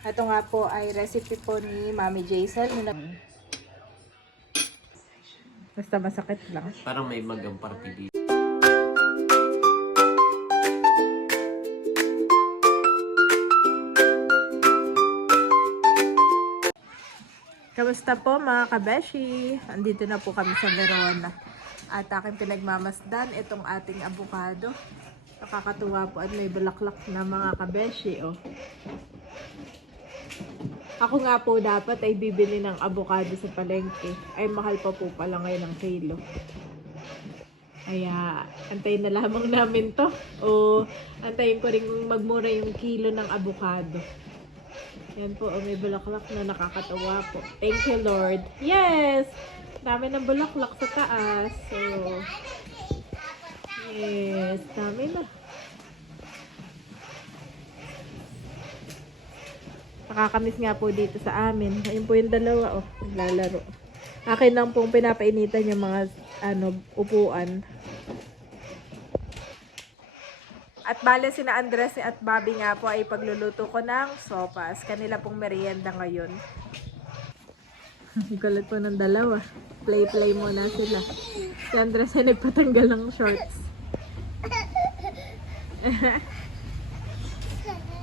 Ito nga po ay recipe po ni Mami Jaisal. Basta masakit lang. Parang may magang party dito. Kamusta po mga kabeshi? Andito na po kami sa Verona. At aking pinagmamasdan itong ating avocado. Nakakatuwa po at may bulaklak na mga kabeshi. Oh. Ako nga po dapat ay bibili ng avocado sa palengke. Ay mahal pa po pala ngayon ng kilo. Kaya antayin na lamang namin to. O antayin ko rin magmura yung kilo ng avocado. Yan po, may bulaklak na nakakatawa po. Thank you, Lord. Yes! Dami ng bulaklak sa taas. So, yes, dami na. Nakakamiss nga po dito sa amin. Ayun po yung dalawa, oh, naglalaro. Akin lang pong pinapainitan yung mga, upuan. At bale sina Andres at Bobby nga po ay pagluluto ko ng sopas. Kanila pong merienda ngayon. Ikulat po ng dalawa. Play muna sila. Si Andres ay nagpatanggal ng shorts.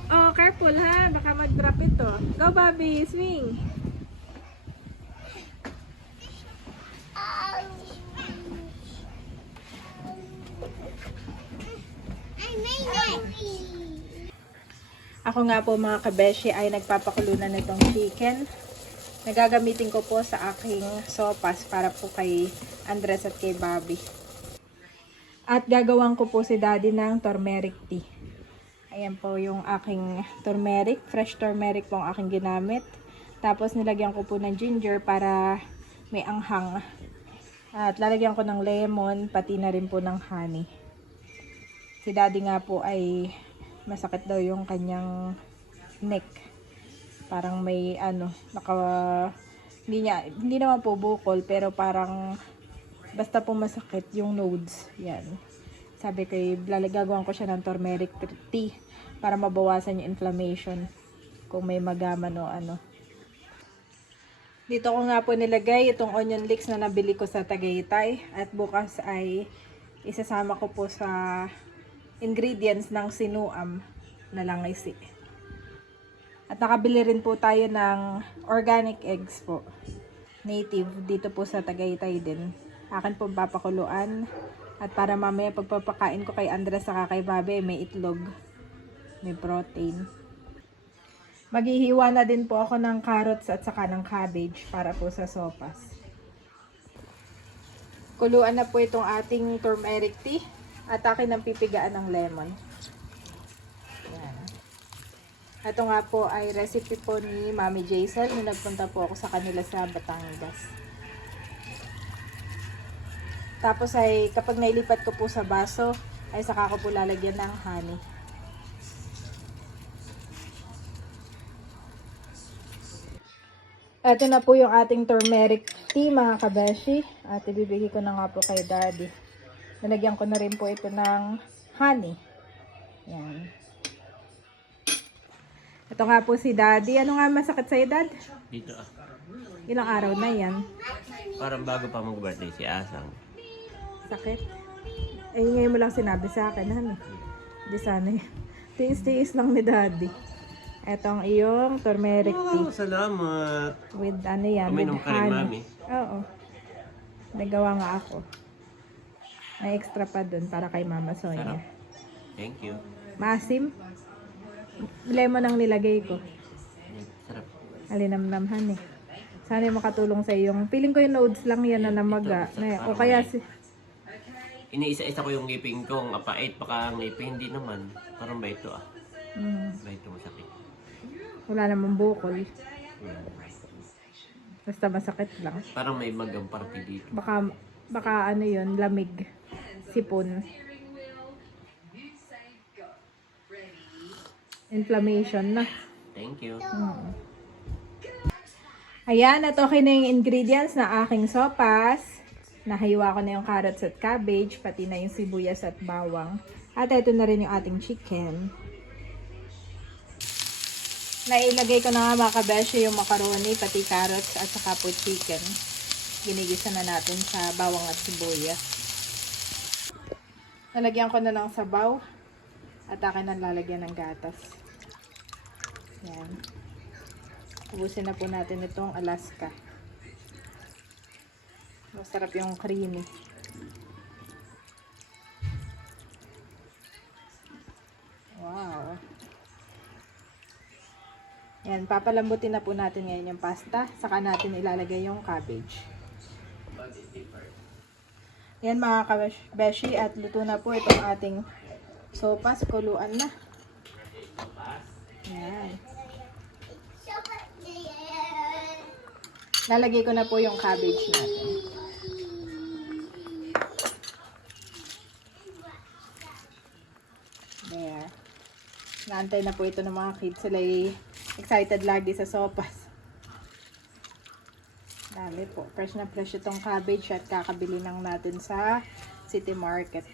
Oh, careful ha. Baka mag-drop ito. Go Bobby, swing. Ako nga po mga kabeshi ay nagpapakulunan nitong chicken. Nagagamitin ko po sa aking sopas para po kay Andres at kay Bobby. At gagawin ko po si Daddy ng turmeric tea. Ayan po yung aking turmeric. Fresh turmeric po ang aking ginamit. Tapos nilagyan ko po ng ginger para may anghang. At lalagyan ko ng lemon, pati na rin po ng honey. Si Daddy nga po ay masakit daw yung kanyang neck. Parang may hindi naman po bukol pero parang basta po masakit yung nodes. Yan. Sabi ko, gagawin ko siya ng turmeric tea para mabawasan yung inflammation kung may magaman o ano. Dito ko nga po nilagay itong onion leeks na nabili ko sa Tagaytay at bukas ay isasama ko po sa ingredients ng sinuam na langaysi. At nakabili rin po tayo ng organic eggs po. Native dito po sa Tagaytay din. Akin po papakuluan. At para mamaya pagpapakain ko kay Andres saka kay Babe, may itlog. May protein. Maghihiwa na din po ako ng carrots at saka ng cabbage para po sa sopas. Kuluan na po itong ating turmeric tea. At akin ang pipigaan ng lemon. Yan. Ito nga po ay recipe po ni Mami Jaisal nung nagpunta po ako sa kanila sa Batangas. Tapos ay kapag nailipat ko po sa baso, ay saka ko po lalagyan ng honey. Ito na po yung ating turmeric tea mga kabeshi. At ibibigay ko na nga po kay Daddy. Nalagyan ko na rin po ito ng honey. Yan. Ito nga po si Daddy. Ano nga masakit sa'yo, Dad? Dito Ilang araw na yan? Parang bago pa mag-birthday si Asang. Sakit? Eh, ngayon mo lang sinabi sa akin, ano? Di sana yun. Tiis-tiis lang ni Daddy. Etong iyong turmeric tea. Oh, salamat. With ano yan? Uminom With ka rin, honey. Mami. Oo. Nagawa nga ako. May extra pa dun para kay Mama Sonia. Sarap. Thank you. Maasim. Lemon ang nilagay ko. Sarap. Alinamnamhan eh. Sana yung makatulong sa yung feeling ko yung nodes lang yan na namaga. O kaya si... Iniisa-isa ko yung ngipin ko. Ang apait. Baka ang ngipin. Hindi naman. Parang ba ito Ba ito masakit. Wala namang bukol. Basta masakit lang. Parang may magang party dito. Baka ano yun, lamig. Sipon. Inflammation na. Thank you. Ayan, at okay na yung ingredients na aking sopas. Nahiwa ko na yung carrots at cabbage, pati na yung sibuyas at bawang. At ito na rin yung ating chicken. Nailagay ko na nga mga kabeshi yung macaroni, pati carrots at saka po chicken. Ginigisa na natin sa bawang at sibuyas. Nalagyan ko na ng sabaw at akin ang lalagyan ng gatas. Yan. Ubusin na po natin itong Alaska. Masarap yung creamy. Wow. Yan, papalambutin na po natin ngayon yung pasta. Saka natin ilalagay yung cabbage. Yan mga kabeshi, at luto na po itong ating sopas. Kuluan na. Yan. Lalagay ko na po yung cabbage natin. There. Naantay na po ito ng mga kids. Sila excited lagi sa sopas. Dami po. Fresh na fresh itong cabbage at kakabili lang natin sa City Market.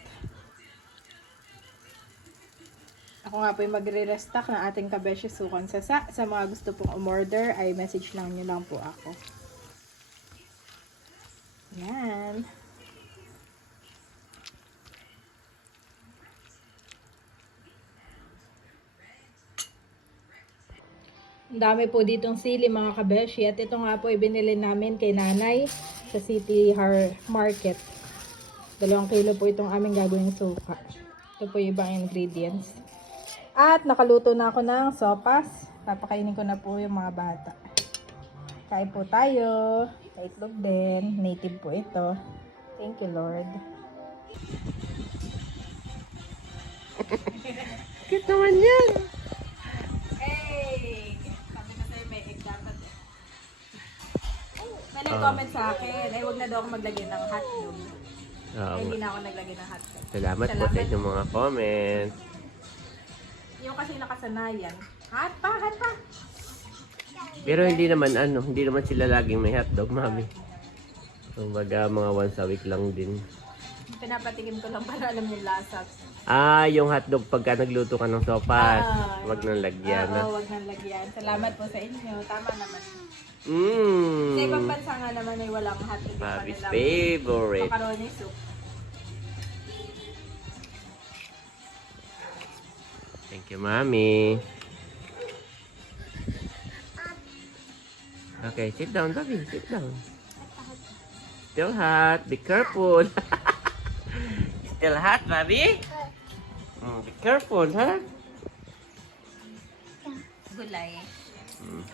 Ako nga po yung magre-restock ng ating kabeshi sukan sasa. Sa mga gusto pong umorder ay message lang nyo lang po ako. Yan. Ang dami po ditong sili mga kabeshi. At ito nga po ibinili namin kay nanay sa City Market. 2 kilo po itong aming gagawing suka. Ito po yung ibang ingredients. At nakaluto na ako ng sopas. Papakainin ko na po yung mga bata. Kain po tayo. Sa itlog din. Native po ito. Thank you, Lord. Cute naman yan. Hey! Sabi na sa'yo may egg dapat. May nag-comment sa akin. Ay, huwag na daw ako maglagay ng hotdog. Ay, hindi na ako naglagay ng hotdog. Salamat po sa inyong mga comment. Yung kasi nakasanayan. Hot pa. Pero hindi naman sila laging may hotdog, mami. Kumbaga mga once a week lang din. Pinapatikim ko lang para alam yung lasa. Yung hotdog pagka nagluto ka ng sopas. Wag nang lagyan. Oo, wag nang lagyan. Salamat po sa inyo. Tama naman. Sa Mmm. ibang bansa nga naman ay walang hotdog. Bobby's favorite. Macaroni soup. Thank you, mami. Okay, sit down, Bobby. Sit down. Still hot. Be careful. Still hot, Bobby? Be careful, ha? Gulay.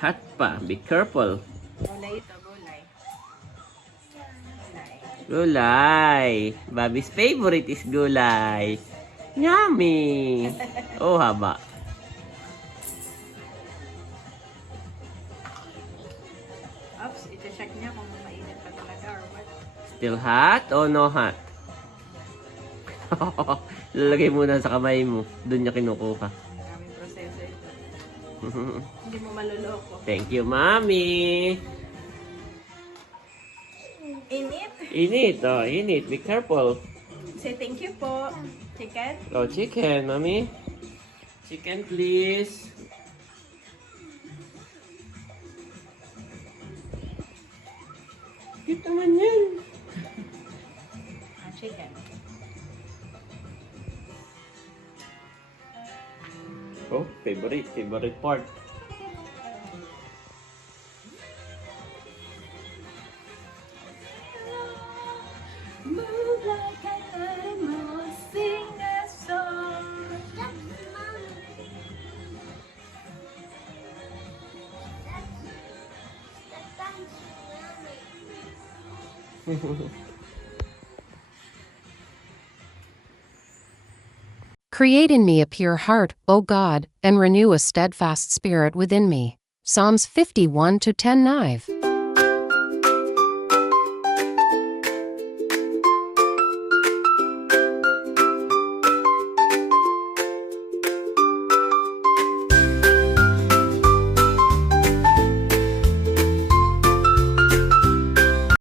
Hot pa. Be careful. Gulay ito, gulay. Gulay. Bobby's favorite is gulay. Yummy. Oh, haba. Oops, iti-check niya kung mainit pa talaga or what. Still hot o no hot? Lalagay muna sa kamay mo. Doon niya kinukuha. Maraming proseso ito. Hindi mo maluloko. Thank you, mami. Init. Init. Oh, init. Be careful. Say thank you po. Chicken. Oh, chicken, mami. Chicken, please. Cute naman yan. Chicken. Oh, favorite part. Move like an animal, sing a song. Create in me a pure heart, O God, and renew a steadfast spirit within me. Psalms 51:10-9.